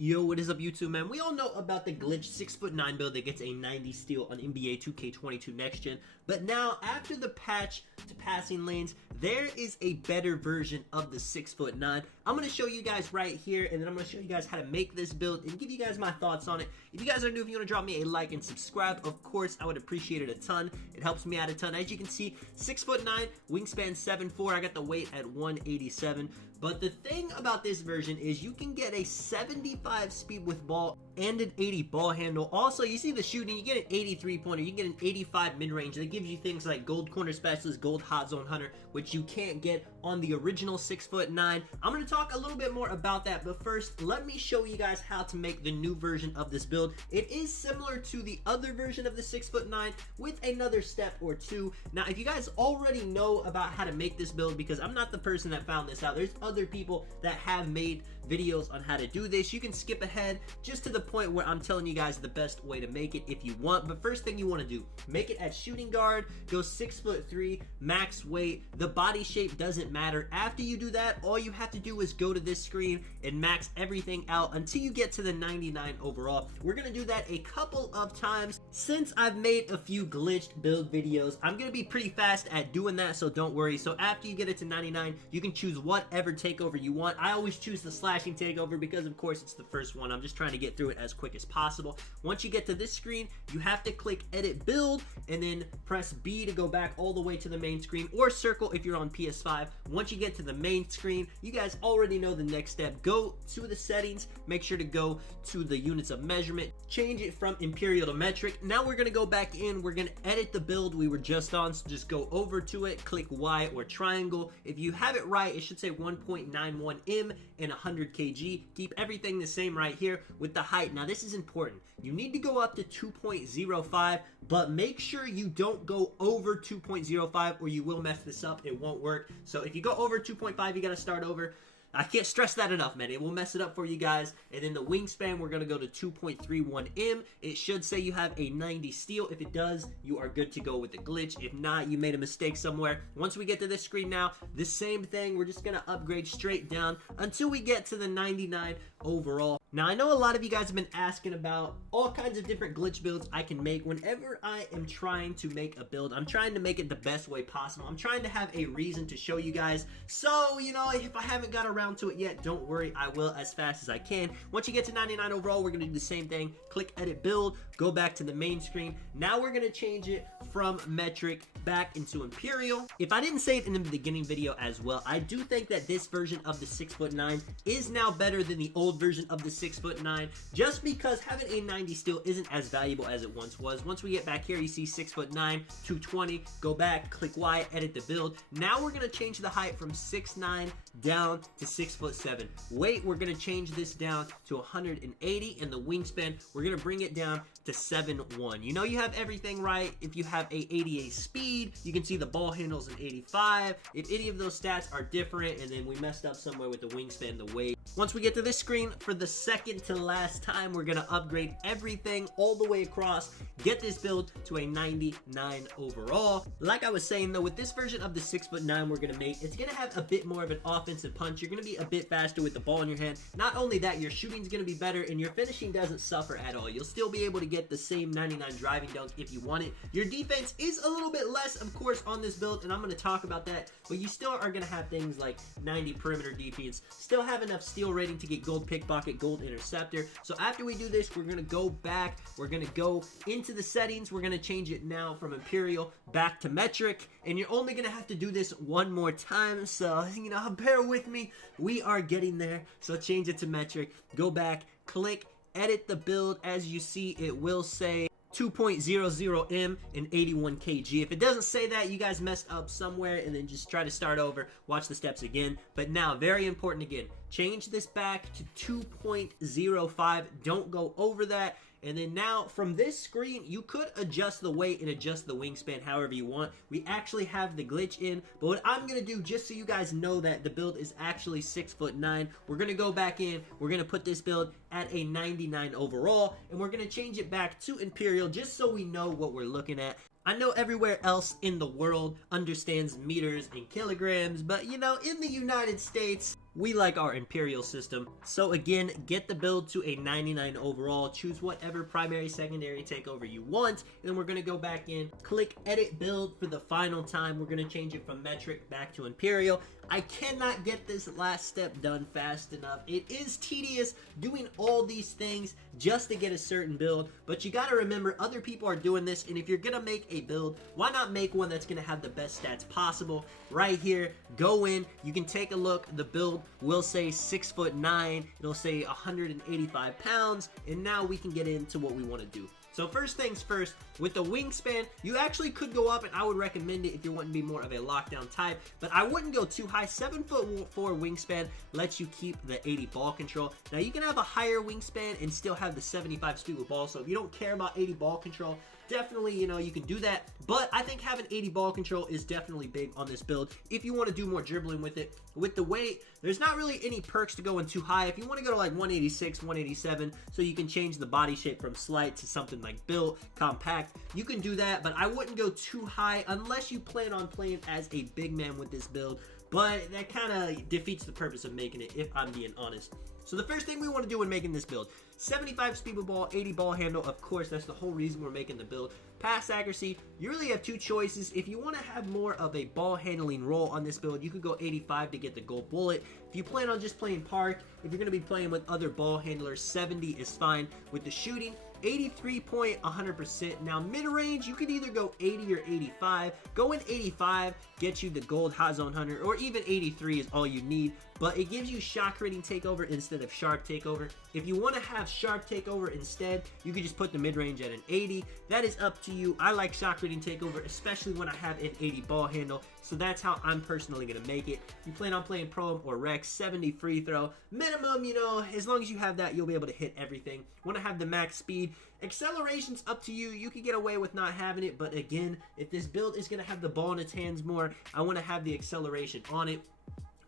Yo, what is up YouTube, man? We all know about the glitch 6'9" build that gets a 90 steal on NBA 2K22 Next Gen, but now after the patch to passing lanes, there is a better version of the 6'9". I'm going to show you guys right here, and then I'm going to show you guys how to make this build and give you guys my thoughts on it. If you guys are new, if you want to drop me a like and subscribe, of course, I would appreciate it a ton. It helps me out a ton. As you can see, 6'9", wingspan 7'4". I got the weight at 187. But the thing about this version is you can get a 75 speed with ball and an 80 ball handle. Also, you see the shooting, you get an 83 pointer, you get an 85 mid-range. That gives you things like gold corner specialist, gold hot zone hunter, which you can't get on the original 6'9". I'm going to talk a little bit more about that, but first, let me show you guys how to make the new version of this build. It is similar to the other version of the 6'9" with another step or two. Now, if you guys already know about how to make this build, because I'm not the person that found this out, there's other people that have made videos on how to do this. You can skip ahead just to the point where I'm telling you guys the best way to make it if you want. But first thing you want to do, make it at shooting guard, go 6'3", max weight. The body shape doesn't matter. After you do that, all you have to do is go to this screen and max everything out until you get to the 99 overall. We're going to do that a couple of times. Since I've made a few glitched build videos, I'm going to be pretty fast at doing that, so don't worry. So after you get it to 99, you can choose whatever takeover you want. I always choose the slashing takeover because of course it's the first one. I'm just trying to get through it as quick as possible. Once you get to this screen, you have to click edit build and then press B to go back all the way to the main screen, or circle if you're on PS5. Once you get to the main screen, you guys already know the next step. Go to the settings, make sure to go to the units of measurement, change it from imperial to metric. Now we're gonna go back in, we're gonna edit the build we were just on, so just go over to it, click Y or triangle. If you have it right, it should say 1.91 M and 100 kg. Keep everything the same right here with the height. Now this is important. You need to go up to 2.05, but make sure you don't go over 2.05 or you will mess this up. It won't work. So if you go over 2.5, you got to start over. I can't stress that enough, man. It will mess it up for you guys. And then the wingspan, we're going to go to 2.31 M. It should say you have a 90 steal. If it does, you are good to go with the glitch. If not, you made a mistake somewhere. Once we get to this screen now, the same thing. We're just going to upgrade straight down until we get to the 99 overall. Now, I know a lot of you guys have been asking about all kinds of different glitch builds I can make. Whenever I am trying to make a build, I'm trying to make it the best way possible. I'm trying to have a reason to show you guys. So, you know, if I haven't got around to it yet, don't worry, I will as fast as I can. Once you get to 99 overall, we're going to do the same thing. Click edit build, go back to the main screen. Now we're going to change it from metric back into imperial. If I didn't say it in the beginning video as well, I do think that this version of the 6'9" is now better than the old version of the 6'9", just because having a 90 steal isn't as valuable as it once was. Once we get back here, you see 6'9", 220, go back, click Y, edit the build. Now we're going to change the height from 6'9" down to 6'7". Weight, we're going to change this down to 180, and the wingspan, we're going to bring it down to 7'1". You know you have everything right if you have a 88 speed. You can see the ball handles an 85. If any of those stats are different, and then we messed up somewhere with the wingspan, the weight. Once we get to this screen, for the second to last time, we're going to upgrade everything all the way across, get this build to a 99 overall. Like I was saying though, with this version of the 6'9" we're going to make, it's going to have a bit more of an offensive punch. You're going to be a bit faster with the ball in your hand. Not only that, your shooting's going to be better and your finishing doesn't suffer at all. You'll still be able to get the same 99 driving dunk if you want it. Your defense is a little bit less, of course, on this build, and I'm going to talk about that, but you still are going to have things like 90 perimeter defense, still have enough steal rating to get gold pickpocket, gold interceptor. So after we do this, we're going to go back, we're going to go into the settings, we're going to change it now from imperial back to metric, and you're only going to have to do this one more time, so, you know, bear with me. We are getting there. So change it to metric, go back, click edit the build. As you see, it will say 2.00 M and 81 kg. If it doesn't say that, you guys messed up somewhere, and then just try to start over, watch the steps again. But now, very important again, change this back to 2.05. Don't go over that. And then now from this screen, you could adjust the weight and adjust the wingspan however you want. We actually have the glitch in, but what I'm going to do, just so you guys know that the build is actually 6'9", we're going to go back in, we're going to put this build at a 99 overall, and we're going to change it back to imperial just so we know what we're looking at. I know everywhere else in the world understands meters and kilograms, but you know, in the United States, we like our Imperial system. So again, get the build to a 99 overall, choose whatever primary, secondary takeover you want, and then we're going to go back in, click edit build for the final time. We're going to change it from metric back to Imperial. I cannot get this last step done fast enough. It is tedious doing all these things just to get a certain build, but you got to remember other people are doing this, and if you're going to make a build, why not make one that's going to have the best stats possible? Right here, go in, you can take a look. The build will say 6'9", it'll say 185 pounds, and now we can get into what we want to do. So first things first, with the wingspan, you actually could go up, and I would recommend it if you want to be more of a lockdown type, but I wouldn't go too high. 7'4" wingspan lets you keep the 80 ball control. Now you can have a higher wingspan and still have the 75 speed with ball, so if you don't care about 80 ball control, definitely, you know, you can do that. But I think having 80 ball control is definitely big on this build if you want to do more dribbling with it. With the weight, there's not really any perks to going too high. If you want to go to like 186, 187, so you can change the body shape from slight to something like built, compact, you can do that, but I wouldn't go too high unless you plan on playing as a big man with this build. But that kind of defeats the purpose of making it, if I'm being honest. So the first thing we want to do when making this build, 75 speed with ball, 80 ball handle. Of course, that's the whole reason we're making the build. Pass accuracy, you really have two choices. If you want to have more of a ball handling role on this build, you could go 85 to get the gold bullet. If you plan on just playing park, if you're going to be playing with other ball handlers, 70 is fine. With the shooting, 83.100%. Now mid-range, you could either go 80 or 85. Going 85 gets you the gold hot zone hunter, or even 83 is all you need, but it gives you shock rating takeover instead of sharp takeover. If you want to have sharp takeover instead, you could just put the mid-range at an 80. That is up to you. I like shock rating takeover, especially when I have an 80 ball handle, so that's how I'm personally going to make it. If you plan on playing Pro or Rex, 70 free throw minimum, you know, as long as you have that, you'll be able to hit everything. Want to have the max speed. Acceleration's up to you. You can get away with not having it, but again, if this build is going to have the ball in its hands more, I want to have the acceleration on it.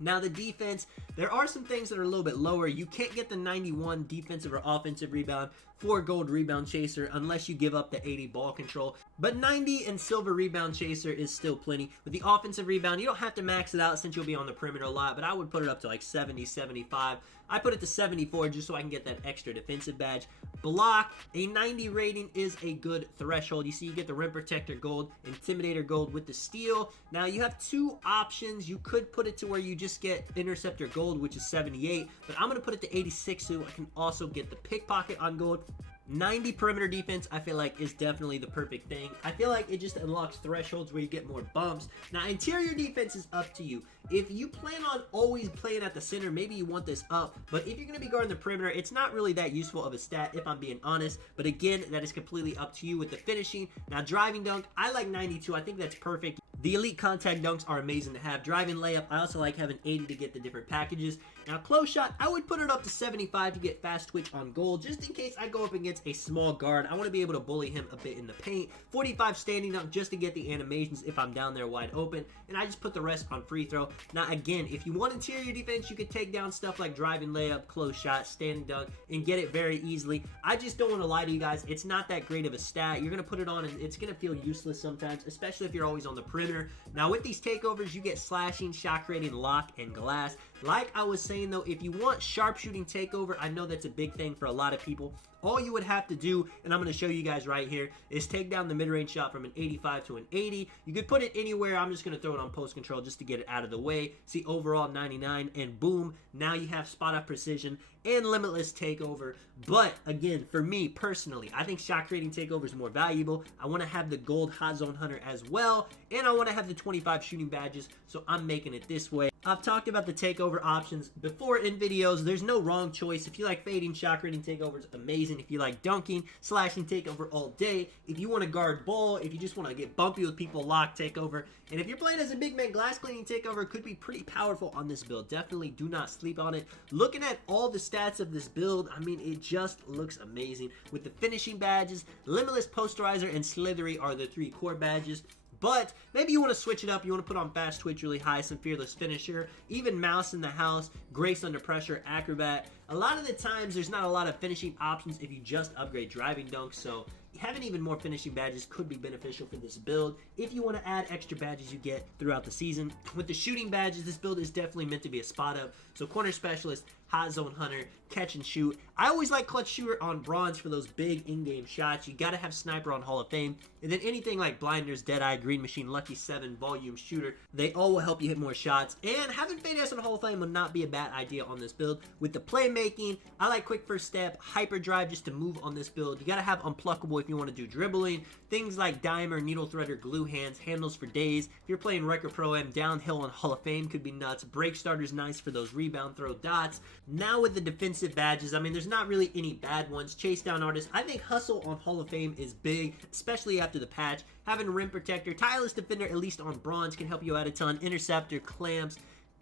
Now the defense, there are some things that are a little bit lower. You can't get the 91 defensive or offensive rebound for gold rebound chaser unless you give up the 80 ball control, but 90 and silver rebound chaser is still plenty. With the offensive rebound, you don't have to max it out since you'll be on the perimeter a lot, but I would put it up to like 70, 75. I put it to 74 just so I can get that extra defensive badge. Block, a 90 rating is a good threshold. You see, you get the rim protector gold, intimidator gold with the steal. Now you have two options. You could put it to where you just get interceptor gold, which is 78, but I'm gonna put it to 86 so I can also get the pickpocket on gold. 90 perimeter defense, I feel like, is definitely the perfect thing. I feel like it just unlocks thresholds where you get more bumps. Now, interior defense is up to you. If you plan on always playing at the center, maybe you want this up. But if you're going to be guarding the perimeter, it's not really that useful of a stat, if I'm being honest. But again, that is completely up to you with the finishing. Now, driving dunk, I like 92. I think that's perfect. The elite contact dunks are amazing to have. Driving layup, I also like having 80 to get the different packages. Now, close shot, I would put it up to 75 to get fast twitch on goal, just in case I go up against a small guard. I want to be able to bully him a bit in the paint. 45 standing dunk just to get the animations if I'm down there wide open. And I just put the rest on free throw. Now, again, if you want interior defense, you could take down stuff like driving layup, close shot, standing dunk, and get it very easily. I just don't want to lie to you guys. It's not that great of a stat. You're going to put it on and it's going to feel useless sometimes, especially if you're always on the perimeter. Now, with these takeovers, you get slashing, shock rating, lock, and glass. Like I was saying, though, if you want sharpshooting takeover, I know that's a big thing for a lot of people. All you would have to do, and I'm going to show you guys right here, is take down the mid-range shot from an 85 to an 80. You could put it anywhere. I'm just going to throw it on post control just to get it out of the way. See, overall 99, and boom, now you have spot-up precision and limitless takeover. But again, for me personally, I think shot creating takeover is more valuable. I want to have the gold hot zone hunter as well, and I want to have the 25 shooting badges, so I'm making it this way. I've talked about the takeover options before in videos. There's no wrong choice. If you like fading, shot creating takeovers, amazing. If you like dunking, slashing takeover all day. If you want to guard ball, if you just want to get bumpy with people, lock takeover. And if you're playing as a big man, glass cleaning takeover could be pretty powerful on this build. Definitely do not sleep on it. Looking at all the stats of this build, I mean, it just looks amazing. With the finishing badges, limitless posterizer and slithery are the three core badges. But maybe you want to switch it up. You want to put on fast twitch really high, some fearless finisher, even mouse in the house, grace under pressure, acrobat. A lot of the times there's not a lot of finishing options if you just upgrade driving dunks. So having even more finishing badges could be beneficial for this build if you want to add extra badges you get throughout the season. With the shooting badges, this build is definitely meant to be a spot up. So corner specialist, hot zone hunter, catch and shoot. I always like clutch shooter on bronze for those big in-game shots. You got to have sniper on Hall of Fame. And then anything like blinders, deadeye, green machine, lucky 7, volume shooter, they all will help you hit more shots. And having fade S on Hall of Fame would not be a bad idea on this build. With the playmaking, I like quick first step, hyper drive just to move on this build. You got to have unpluckable if you want to do dribbling. Things like dimer, needle threader, glue hands, handles for days. If you're playing record pro-am, downhill on Hall of Fame could be nuts. Break starter's nice for those rebound throw dots. Now with the defensive badges, I mean, there's not really any bad ones. Chase down artist, I think hustle on Hall of Fame is big, especially after the patch. Having rim protector, tireless defender, at least on bronze, can help you out a ton. Interceptor, clamps,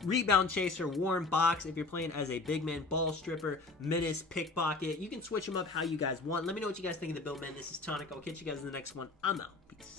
rebound chaser, warm box if you're playing as a big man, ball stripper, menace, pickpocket. You can switch them up how you guys want. Let me know what you guys think of the build, man. This is Tonic. I'll catch you guys in the next one. I'm out. Peace.